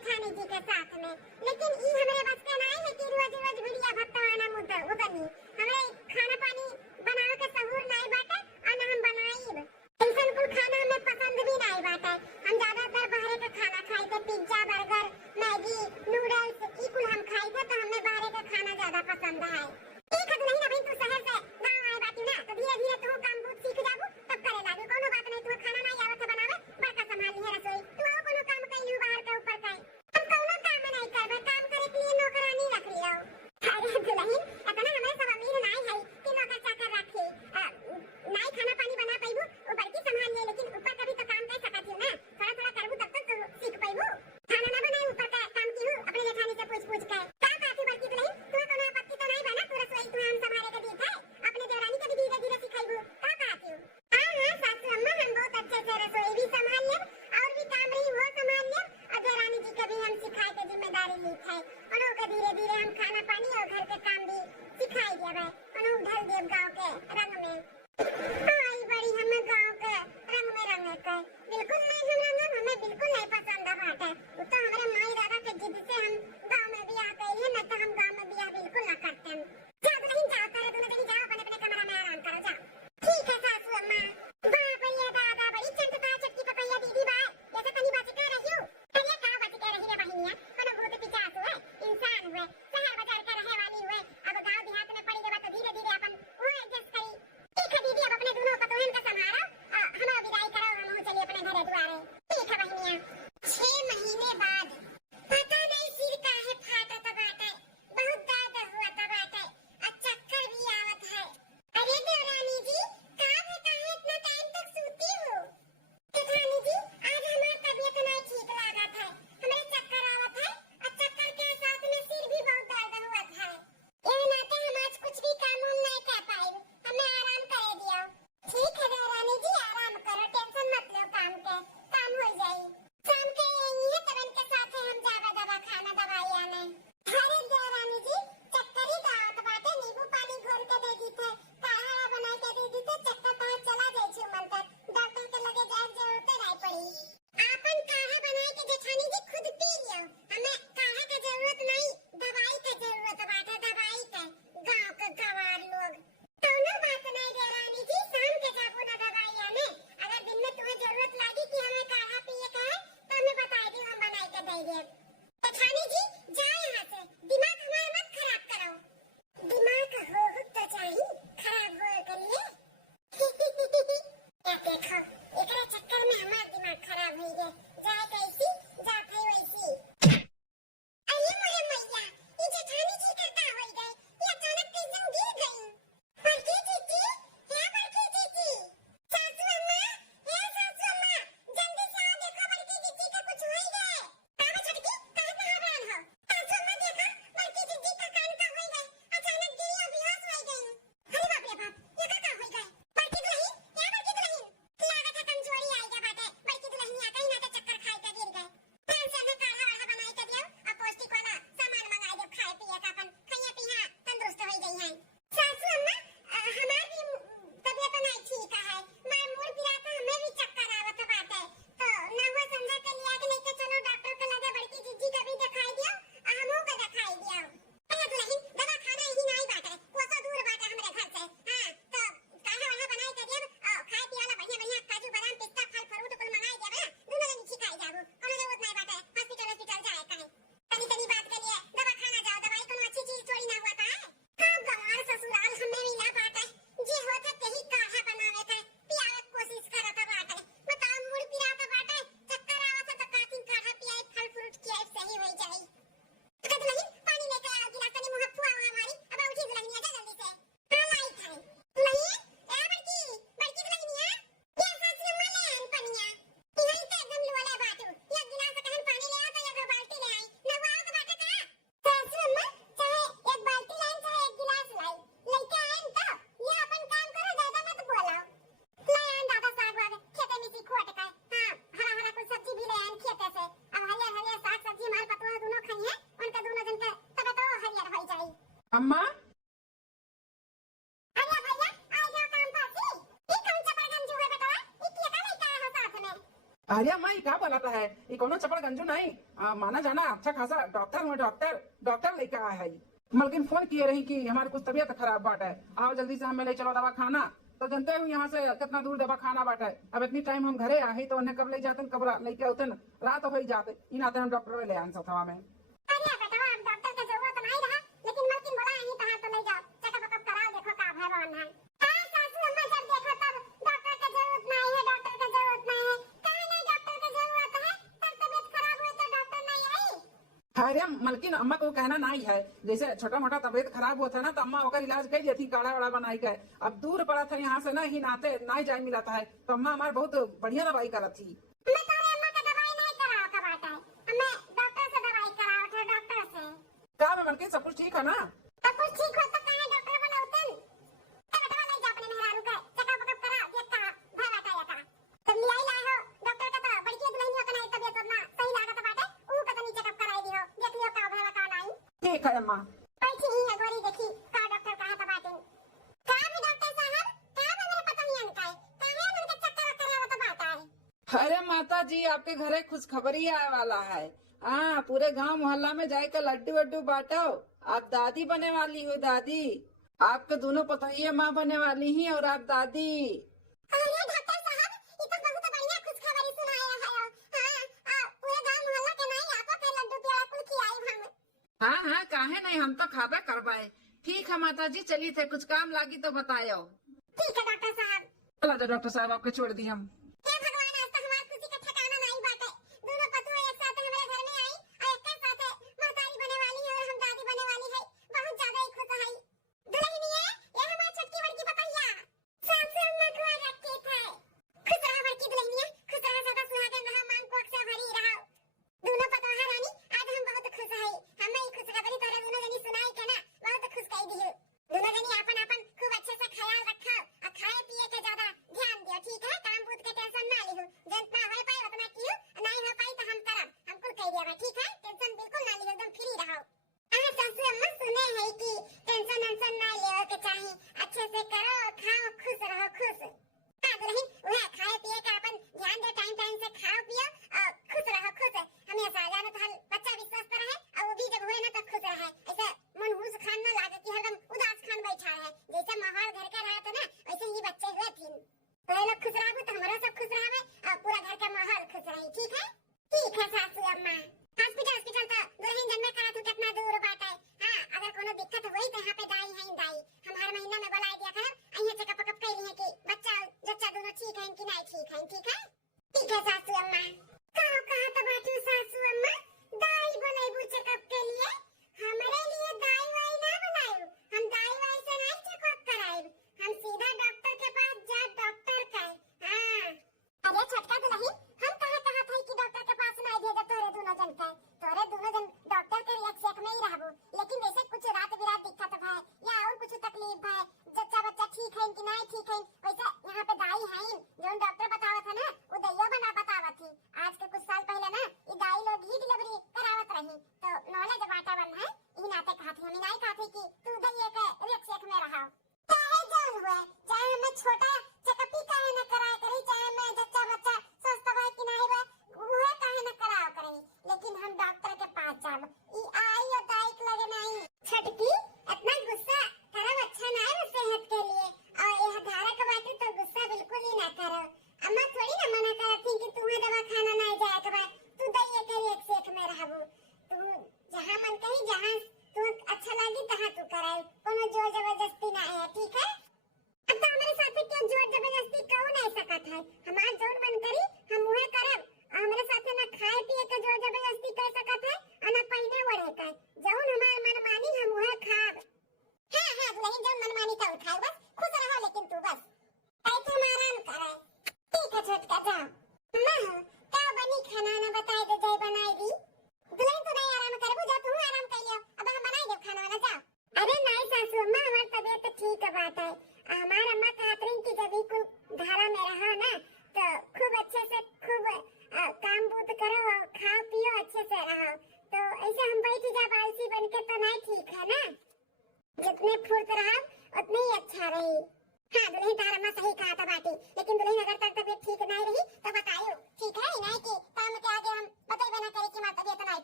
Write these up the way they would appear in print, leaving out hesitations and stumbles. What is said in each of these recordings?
जेठानी जी के साथ में, लेकिन ई हमरे बस के नहीं है कि रोज रोज वीडियो भत्तवाना मुद्दा उगनी। हमरे खाना पानी बनावे के सहूर नहीं बाटे और ना हम बनाईब। ऐसन कुल खाना हमें पसंद भी नहीं बाटे। हम ज्यादातर बाहर के खाना खाई थे, पिज्जा बर्गर मैगी नूडल्स ई कुल हम खाई थे, तो हमें बाहर का खाना ज्यादा पसंद है। एक हद नहीं ना भाई, तू शहर से गांव आए बाटी ना, तो धीरे धीरे तू काम बूत सीख जाबू तब करे लागू। कोनो बात नहीं, तू खाना नहीं आवत है बनावे, बड़का संभाली है रसोई। तू आओ कोनो काम कइलू बाहर के ऊपर काई। हम कोनो काम नहीं करबे, काम करे के लिए नौकरानी रख लियो। अरे दुल्हन, इतना हमें सब अमीर नहीं है कि नौकर चाकर रखे। नहीं खाना पानी बना पाइबू, वो बड़की संभाल ले, लेकिन ऊपर कभी तो काम कर सकत ही ना। थोड़ा थोड़ा करबू तब तक तो सीख पाइबू। खाना ना बनाए ऊपर का काम की हूं अपने जेठानी से पूछ पूछ के। का काफी बड़की दुल्हन, तू कोनो आपत्ति तो नहीं बना? तू रसोई तू हम संभाले के दी है, अपने देवरानी के भी धीरे धीरे सिखाइबू। का कहती हूं? हां सासू अम्मा, हम बहुत अच्छे से रसोई भी संभाल ले और भी काम रही वो संभाल ले, और देवरानी जी के भी हम सिखाए के जिम्मेदारी ली है। उन्हों के धीरे धीरे हम खाना पानी और घर के काम भी सिखाई देबे। उन्हों ढल देव गांव के रंग में। आई बड़ी हमें गांव के रंग में रंगे के बिल्कुल नहीं, हम रंग हमें बिल्कुल नहीं पसंद बाटे। वो तो हमारे माई दादा के जिद से हम गांव में बियाह कइले, न तो हम गांव में बियाह बिल्कुल ना करते। जाओ नहीं जाओ, तारे दोनों जनी जाओ अपने अपने कमरा में आराम करो, जाओ। ठीक है सासू अम्मा। बाप रे दादा, बड़ी चंचता चटकी पपैया दीदी बा, जैसे तनी बच के रही हूं। अरे का बच के रही रे बहिनिया, कोनो भूत पिशाच हुए, इंसान हुए, शहर बाजार के रहे वाली हुए, अब गांव देहात में पड़ी देबा तो धीरे धीरे अपन वो एडजस्ट करी। ठीक है दीदी, अब अपने दोनों पतोहन का संभालो, हम विदाई करो, हम चलिए अपने घरे दुआरे। ठीक है बहिनिया। 6 महीने बाद पता नहीं सिर काहे फाटत बाटे, बहुत दर्द हुआ बाटे, और चक्कर भी आवत है। अरे देवरानी जी, का है काहे इतना टाइम तक सूती हो? जेठानी जी, आज हमारी तबीयत नहीं ठीक लागत है, हमें चक्कर आवत है, और चक्कर के साथ में सिर भी बहुत दर्द हुआ है। ये नाते हम आज कुछ भी काम हम नहीं कर पाए, हमें आराम करे दियो। ठीक है देवरानी जी, आराम करो, टेंशन मत लो, काम हो जाए। शाम के यही है, तबन के साथ हम जावा दवा खाना दवाई आने। अरे देवरानी जी, चक्कर ही आवत बाटे, नींबू पानी घोल के दे दी थे, काढ़ा बना के दे दी थे, चक्कर तो चला जाई छु मन तक, डॉक्टर के लगे जाए जरूरत नहीं पड़ी। आपन काढ़ा बनाए के जेठानी जी खुद पी लियो, हमें काढ़ा का जरूरत नहीं, दवाई का जरूरत बाटे, दवाई के। गांव के गवार लोग कोनो बात नहीं देवरानी जी, शाम के जाबू ना दवाई आने। अगर दिन में तुम्हें जरूरत लागी कि हमें काढ़ा पिए का है, तो हमें बता दी, हम बनाई के दे देब। जेठानी जी जाओ यहाँ से, दिमाग हमारा मत खराब करो। दिमाग हो तो चाहिए खराब हो के लिए। या देखो, एकरे चक्कर में हमारा दिमाग खराब हो गया, जाए कैसी जात है वैसी। अरे मोरे मैया, ये जेठानी जी करता हो गए, ये अचानक कैसे गिर गई? बड़की जीजी, क्या बड़की जीजी? सासू अम्मा, हे सासू अम्मा, जल्दी से आओ, देखो बड़की जीजी का कुछ हो ही गया है। बाबा छोटकी, अरे अम्मा ये क्या बोलाता है, ये कोनो चपड़ गंजू नहीं, माना जाना अच्छा खासा डॉक्टर हूँ, डॉक्टर लेके आया है। मलकिन फोन किए रही कि हमारी कुछ तबीयत खराब बाट है, आओ जल्दी से हमें ले चलो दवा खाना। तो जानते हो यहाँ से कितना दूर दवा खाना बाट है। अब इतनी टाइम हम घरे आए तो उन्हें कब ले जाते कब लेके आते रात हो ही जाते, इन आते हम डॉक्टर ले आए सथवा में। अरे बेटा अब डॉक्टर का जरूरत नहीं रहा, लेकिन मलकिन बोला नहीं कहा तो ले जाओ, चेकअप वकअप कराओ, देखो का है बन है। हां सासू अम्मा जब देखो तब डॉक्टर का जरूरत नहीं है, डॉक्टर का जरूरत नहीं है, कहे नहीं डॉक्टर का जरूरत है, तब तबीयत खराब हुई तो डॉक्टर नहीं आई। अरे मलकिन अम्मा को कहना नहीं है, जैसे छोटा मोटा तबीयत खराब हुआ था ना तो अम्मा होकर इलाज कर दी थी, काढ़ा वाड़ा बनाई गए। अब दूर पड़ा था यहाँ से ना ही नाते ना जाए मिला था है, तो अम्मा हमारे बहुत बढ़िया दवाई करा थी। मैं तोरे अम्मा का दवाई नहीं कराओ का बात है, हमें डॉक्टर से दवाई कराओ था, डॉक्टर से। क्या मलकिन सब कुछ ठीक है ना? सब कुछ ठीक हो तो कहे डॉक्टर वाला उतन बेटा ले जा अपने मेहरारू का चेकअप वकअप करा, देख का भाई बाटा या का तब ले आई ला हो डॉक्टर का तो बड़की दुल्हनियों का नहीं तबीयत उतना सही लागत बाटे, ऊ का तनी चेकअप कराई दियो, देख लियो का भाई का नहीं। ठीक है अम्मा। बैठी ही है गोरी, देखी का डॉक्टर कहा था बाटे का भी डॉक्टर साहब का मेरे पता नहीं अनका कहे मन के चक्कर करावा तो बात है। अरे माता जी आपके घरे खुशखबरी आए वाला है। हाँ पूरे गांव मोहल्ला में जाकर लड्डू वड्डू बांटो, आप दादी बने वाली हो, दादी आपके दोनों पतोहिए माँ बने वाली ही और आप दादी। अरे डॉक्टर साहब ये तो बहुत बढ़िया खुशखबरी सुनाया है। हां पूरे गांव मोहल्ला के नहीं आपको के लड्डू पेड़ा कुल खिलाई हम। हाँ हाँ काहे नहीं, हम तो खाबे करवाए। ठीक है माता जी चलिए थे, कुछ काम लागी तो बतायो। ठीक है डॉक्टर साहब। चला जा डॉक्टर साहब आपके छोड़ दी हम। हे भगवान आज तक हमारी खुशी का ठिकाना नहीं बाटे, दोनों पतों एक साथ हमारे घर में आई और एक साथ महतारी बने वाली है और हम दादी बने वाली है, बहुत ज्यादा ही खुश है। दुल्हनिया ये हमारी छोटकी बड़की पतैया सासू अम्मा को रखी थे। खुश रहो बड़की दुल्हनिया, खुश रहो, सदा सुहागन रहो, मांग कोख से भरी रहो। दोनों पतोहा रानी आज हम बहुत खुश है, हमें ये खुशखबरी तोरे दोनों जनी सुनाई के ना बहुत खुश कई दी। दोनों जनी अपन अपन खूब अच्छे से ख्याल रखो और खाए पिए के ज्यादा ध्यान दियो, ठीक है? काम बूत के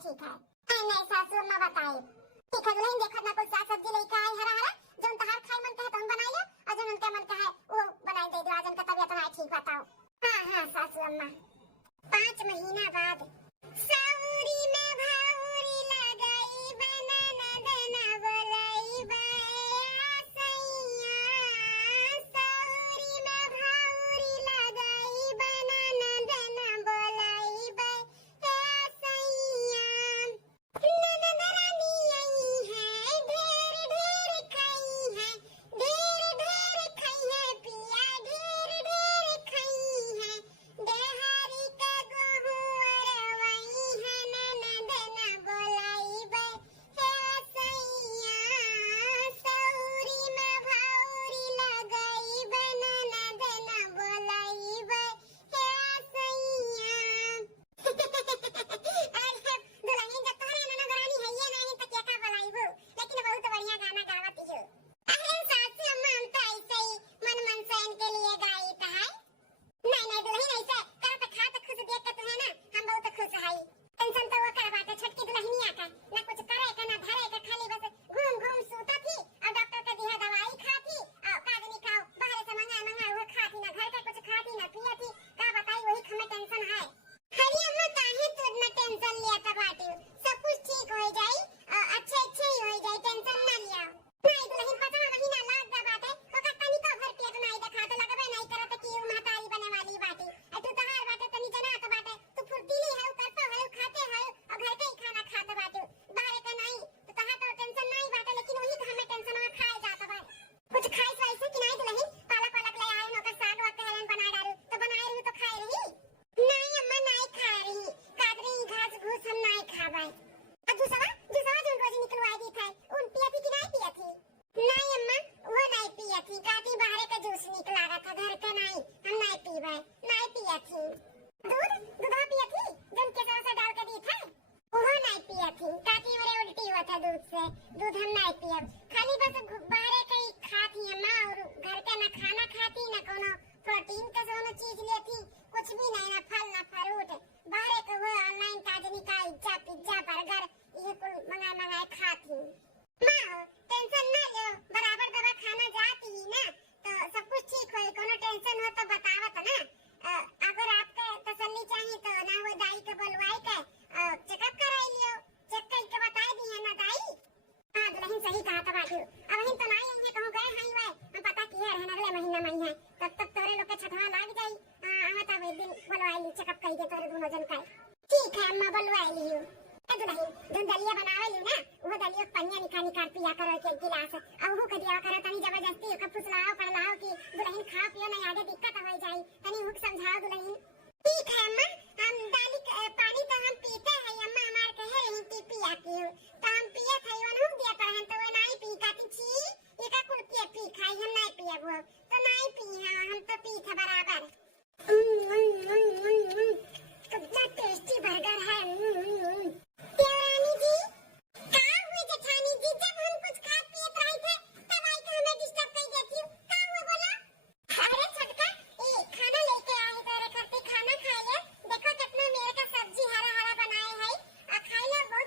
ठीक है। नहीं नहीं सासू अम्मा बताए ठीक है दुल्हन, देखो ना कुछ साग सब्जी लेके आए हरा हरा, जो तहार खाए मन कहे तुम बनाई लो, और जो उनके मन कहे वो बनाई दे दो। आज उनका तबीयत ना ठीक बताओ। हाँ हाँ सासू अम्मा। 5 महीना बाद सावरी में भावरी लगाई बनाना देना बोलाई बया सैया, सावरी में भावरी लगाई बनाना देना बोलाई बया सैया, ननद रानी आई है ढेर ढेर खाई है, ढेर ढेर खाई है पिया, ढेर ढेर खाई है, देहारी का गोहूं अरवाई है, ननद ना बोलाई बया सैया, सौरी में भावरी लगाई बनाना देना बोलाई बया सैया। अरे दुल्हन जब तोहरे ननद रानी है ये नहीं तो क्या का बोलाइबू, लेकिन बहुत बढ़िया गाना गावत हो। अरे सासू अम्मा हम तो ऐसे ही मन मन से इनके लिए गाई था है। नहीं नहीं दुल्हन ऐसे कर तो खा तो खुश देख के तो है ना हम बहुत खुश है। टेंशन तो वो कर बाटे छोटकी दुल्हनिया का ना कुछ करे का ना धरे का, खाली बस घूम घूम सूता थी और डॉक्टर का दिया दवाई खाती और काजनी खाओ बाहर से मंगा वो खाती, ना घर का कुछ खाती ना पिया थी। का बताई वही हमें टेंशन है। हरी अम्मा काहे तू इतना टेंशन लिया था बाटे, सब कुछ ठीक हो जाई, अच्छे अच्छे ही हो जाई, टेंशन ना लिया। नहीं दुल्हन 5वां महीना लाग दा बाटे ओका तनी तो भर पेट नहीं देखा तो लगबे नहीं करत कि महतारी बने वाली बाटे। तू तो हर बाटे तनी जना तो बाटे तू फुर्तीली है, करता है, खाते है और घर का ही खाना खाते बाटे, बाहर का नहीं। तो कहा तो टेंशन नहीं बाटे, लेकिन वही तो हमें टेंशन में खाए जाता बा। कुछ खाई वैसे कि नहीं दुल्हन, पालक वालक ले आए नौकर साग वाग कहलन बना डालू तो बनाए रही तो खाए रही। नहीं अम्मा नहीं खा रही, कादरी घास घूस हम नहीं खाबाई। अब दूसरा जो रोज निकलवाई दी था उन पिया थी कि नहीं पिया थी? नहीं अम्मा वो नहीं पिया थी, काती बाहर का जूस निकला रहा था, घर का नहीं, हम नहीं पीबाई, नहीं पिया थी। दूध पिया थी जब केसर से डाल के दी था वो नहीं पिया थी, काती मेरे उल्टी हुआ था दूध से, दूध हम नहीं पिया, खाली बस बाहर का ही खाती अम्मा, और घर का ना खाना खाती ना कोनो प्रोटीन का सोनो चीज लेती, कुछ भी नहीं, ना फल ना फ्रूट, बाहर का वो ऑनलाइन काजनी का पिज्जा बर्गर ये कुल मंगा खाती। माँ टेंशन ना लो, बराबर दवा खाना जाती ही ना तो सब कुछ ठीक होई, कोनो टेंशन हो तो बतावत ना। अगर आपके तसल्ली चाहिए तो ना वो दाई के बुलवाई के चेकअप कराई लियो, चेक करके बता दी है ना दाई। हाँ दुल्हन सही कहा था बाजू, अब हम तो नहीं है कहूँ गए हैं वे, हम पता किया रहन अगले महीना में है, तब तक तोरे लोग के छठवा लाग जाई। हम तब एक दिन बुलवाई ली, चेकअप कर दे तोरे दोनों जन का। ठीक है अम्मा बुलवाई लियो। दुल्हन जो दलिया बनावे ली ना वो दलिया पनिया निकाल पिया करो के गिलास, और वो कदिया करो तनी जबरदस्ती ओका फुसलाओ पड़लाओ कि दुल्हन खा पियो नहीं आगे दिक्कत हो जाई, तनी हुक समझाओ दुल्हन। ठीक है अम्मा, हम दाली पानी तो हम पीते हैं अम्मा, हमार कहे रही कि पिया पियो तो हम पिए थे, वन हुक दिया पर हम तो वो नहीं पी काती छी, ये का कुल पी खाई हम नहीं पिए वो तो नहीं पी है, हम तो पी थे बराबर। कितना टेस्टी बर्गर है। प्यारानी जी का हुए जेठानी जी, जब हम कुछ खा पिए रहे थे तब आई के हमें डिस्टर्ब कर देती हो, का हुआ बोला? अरे छोटका ये खाना लेके आए तेरे खाते, खाना खा ले, देखो कितना मेरे का सब्जी हरा हरा बनाए है और खाई लो, बहुत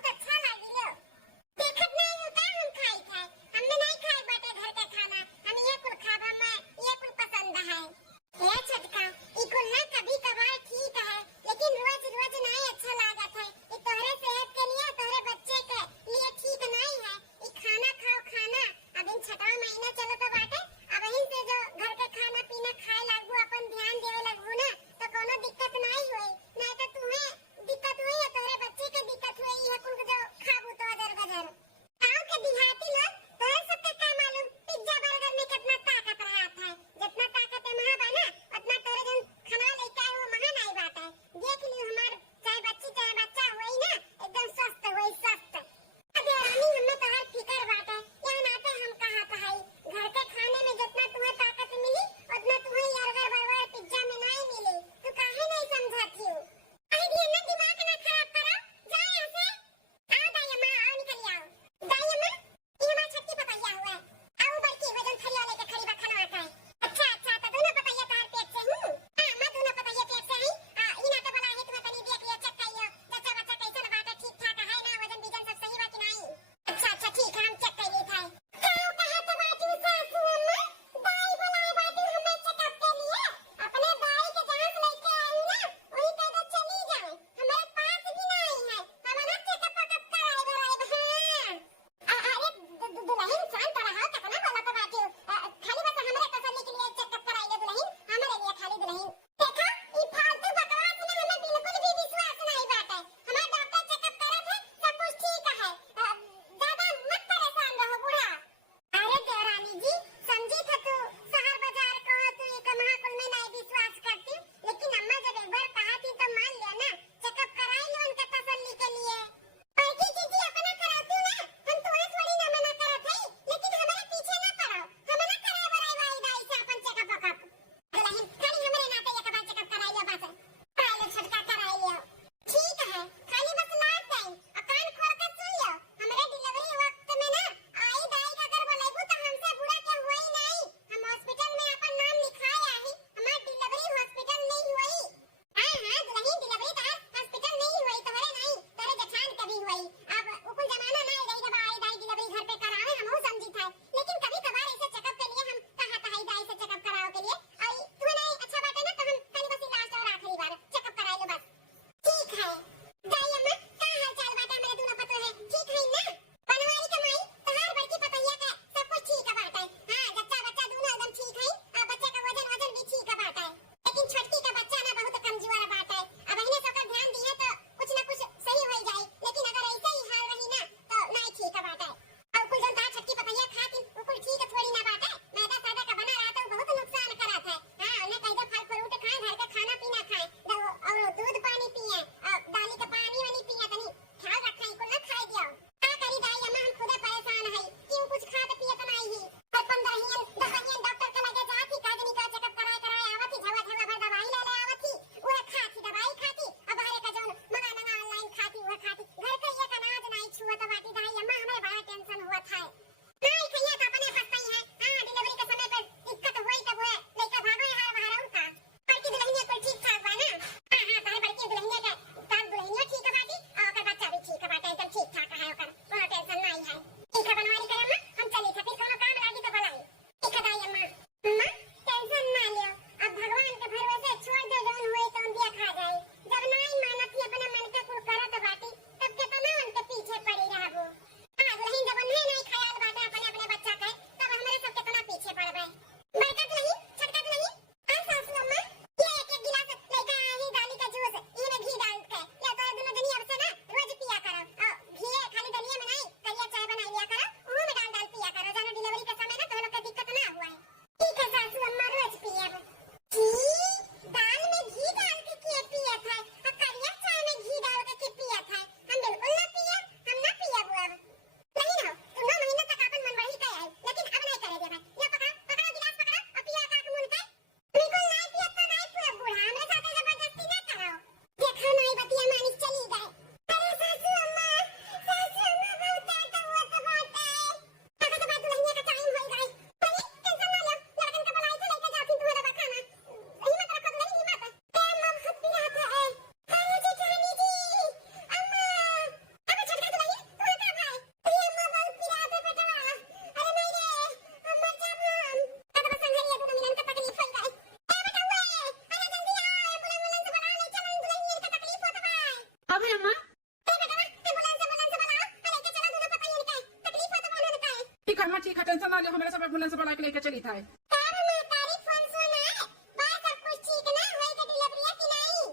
ठीक है अम्मा ठीक है, टेंशन ना लो, हमारे सब एम्बुलेंस बुला के लेके चली था। तारे में तारी फोन सुना है बा सब कुछ ठीक ना होई के डिलीवरी की नहीं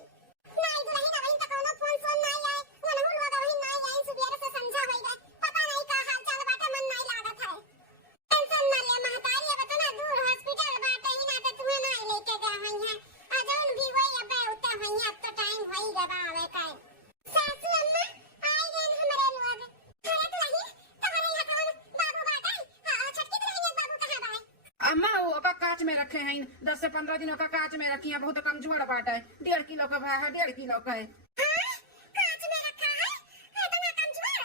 नहीं दुल्हन वहीं तक कोनो फोन सुन नहीं आए मनहु लोग वहीं नहीं आए सुबह से समझा होई गए पता नहीं का हाल चाल बाटे मन नहीं लागत है टेंशन ना ले महतारी अब तो ना दूर हॉस्पिटल बाटे ही ना तो तुम्हें नहीं लेके गए हई है अजौन भी वही अब उता हई है अब तो टाइम होई गवा आवे का सासू अम्मा आई गए हमारे लोग अरे दुल्हन तुम्हारे यहाँ कौन बाबू बाटे हां छटकी दुल्हन बाबू कहां बा अम्मा वो ओका कांच में रखे हैं, 10 से 15 दिनों का कांच में रखी है, बहुत कमजोर बाट है, 1.5 किलो का है, 1.5 किलो का है। हाँ? कांच में रखा है? इतना कमजोर?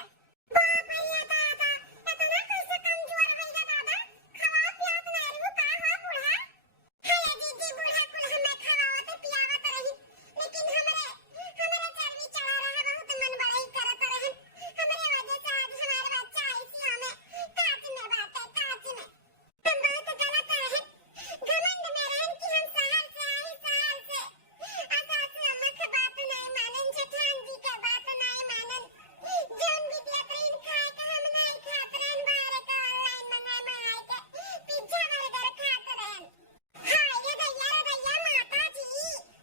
बाप रे दादा, इतना कैसे कमजोर है ये दादा? खवा पियात नहीं रहू का हो बूढ़ा? है दीदी बूढ़ा कुल हमें खवावत पियावत रही, लेकिन हमरे चर्बी चढ़ा रहा बहुत मन बड़ाई करत रहे। हमरे वजह से आज हमारे बच्चा आईसीयू में कांच में बाटे कांच में। हम बहुत गलत है। घमंड में रहन कि हम शहर से आई शहर से। सासू अम्मा के बात नहीं मानन जेठान जी के बात नहीं मानन जौन भी प्लेटरीन खाए के हम नहीं खात रहन बाहर के ऑनलाइन मंगाए के पिज्जा बर्गर खात रहन हाय रे दैया माता जी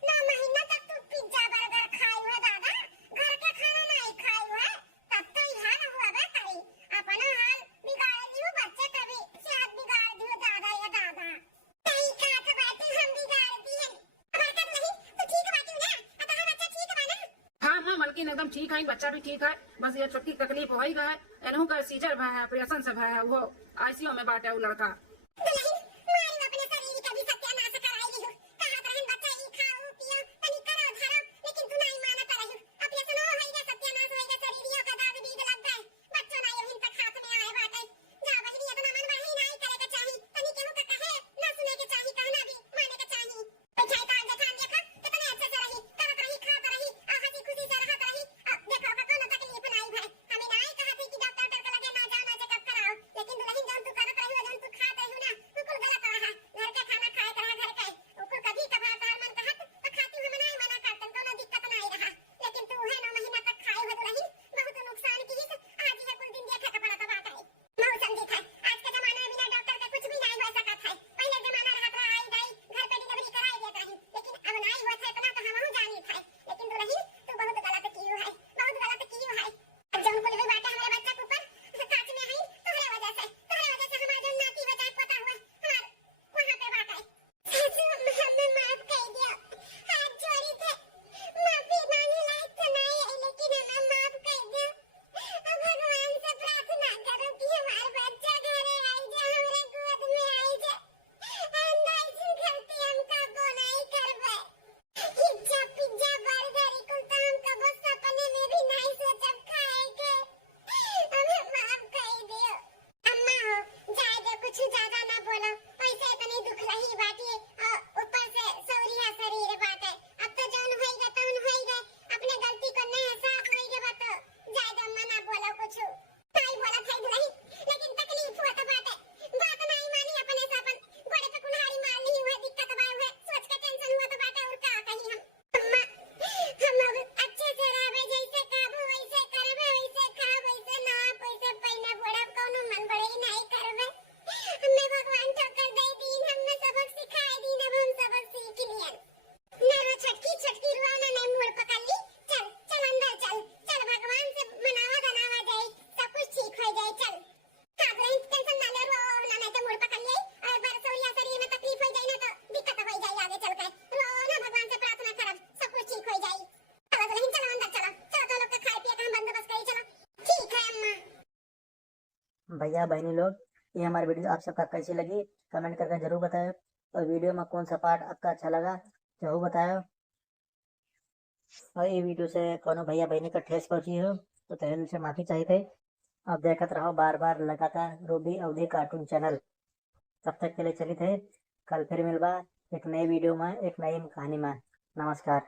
9 महीना तक तू पिज्जा बर्गर खाई हो दादा घर के खाना नहीं खाई हो तब तो ही हाल हुआ बे करी अपना हाल बिगाड़ दियो बच्चे कभी सेहत बिगाड़ दियो दादा या दादा नहीं खात बाटे हम बिगाड़ दिए बरकत नहीं तो ठीक बाटी ना अतः बच्चा ठीक बा ना हाँ हाँ मलकिन एकदम ठीक है, बच्चा भी ठीक है, बस ये छोटी तकलीफ हो गई है, एनहू का सीजर भय है, ऑपरेशन से भय है, वो आईसीयू में बाटे वो लड़का। दुल्हन मारी अपने शरीर का भी सत्यानाश कराई ली हो कहत रहन बच्चा ई खाओ पियो तनी करो धरो लेकिन तू नहीं मानत रही ऑपरेशन हो गया सत्यानाश हो गया शरीरियों का दाग बीग लग गए बच्चों नहीं हिन तक हाथ में आए बाटे जा बहिनी अपना मन बढ़ाई नहीं करे के चाही तनी केहू का कहे ना सुने के चाही कहना भी माने के चाही बैठाई तार जेठान देखा कितने अच्छे से रही करत रही खात रही आ हंसी खुशी से रहत रही अब देखो का कोनो तकलीफ नहीं भाई हमें नहीं कहा थी कि डॉक्टर के लगे ना जाओ ना चेकअप कराओ लेकिन दुल्हन जौन तू करत रही हो जौन तू खात रही हो ना बिल्कुल गलत रहा घर का खाना खाए रहा घर का बिल्कुल कभी कभार तार मन कहत तो खाती हूं नहीं मना करतन कोनो दिक्कत नहीं रहा लेकिन तू है 9 महीना तक खाए हो दुल्हन बहुत नुकसान की आज ये कुछ दिन देखे के पड़त बात है मौसम देखा आज के जमाना में बिना डॉक्टर के कुछ भी नहीं हो सकत है पहले जमाना रहत रहा आई गई घर पे डिलीवरी कराई देत रही लेकिन अब नहीं होत है इतना तो हमहू जानी था लेकिन दुल्हन तू बहुत गलत कियो है बहुत गलत कियो है जौन कुल भी बाटे हमारे बच्चा के ऊपर कांच में है तोहरे वजह से हमार जौन नाती बचा पता हुआ हमार वहां पे बाटे सासू हमें माफ कर दिया हाथ जोड़ी थे माफी मांगे लायक तो नहीं है लेकिन हमें माफ कर दिया अब भगवान से प्रार्थना करो कि हमारा बच्चा घरे आई जाए हमरे गोद में आई जाए अंदर से गलती हमका को नहीं करबे पिज्जा पिज्जा बर्गर कुल तो हम कबो सपने में भी नहीं सोचब खाए के हमें माफ कर दियो अम्मा हो जाए दो कुछ ज्यादा ना बोलो ऐसे इतनी दुख रही बाटी ऊपर से सौरिया शरीर बात है अब तो जौन होई गए अपने गलती को नहीं एहसास होई गए बात जाए दो अम्मा ना बोलो कुछ नहीं बोला था दुल्हन लेकिन तकलीफ हुआ तो बात नहीं मानी अपने से अपन गोड़े पे कुल्हाड़ी मार ली हुई दिक्कत बा हुए सोच के टेंशन हुआ तो बात और का कही हम अम्मा हम लोग अच्छे से रहबे जैसे काबू वैसे करबे वैसे खाब वैसे ना वैसे पहले बड़ा कोनो मन बड़े नहीं करबे हमें भगवान ठोकर दे दीन हमने सबक सिखाए दीन अब हम सबक सीख लिए ना रो छटकी रुआना नहीं मुड़ पकड़ ली चल अंदर चल भगवान से मनावा धनावा जाए सब कुछ ठीक हो जाए चल हाथ नहीं टेंशन ना ले रो ना नहीं तो मुड़ पकड़ ले और बरसौरिया शरीर में तकलीफ हो जाए ना तो दिक्कत हो जाए आगे चल के रो ना भगवान से प्रार्थना करब सब कुछ ठीक हो जाए चलो दुल्हन चलो अंदर चलो तो लोग का खाए पिए का हम बंदोबस्त करी चलो ठीक है अम्मा भैया बहनी लोग, ये हमारी वीडियो आप सबका कैसी लगी कमेंट करके जरूर बताएं और वीडियो में कौन सा पार्ट आपका अच्छा लगा जरूर बताएं और ये वीडियो से कोनो भैया बहनी का ठेस पहुंची हो तो तहे दिल से माफी चाहिए। अब देखते रहो बार बार लगातार रूबी अवधि कार्टून चैनल। तब तक के लिए चलिए थे कल फिर मिलबा एक नई वीडियो में एक नई कहानी में। नमस्कार।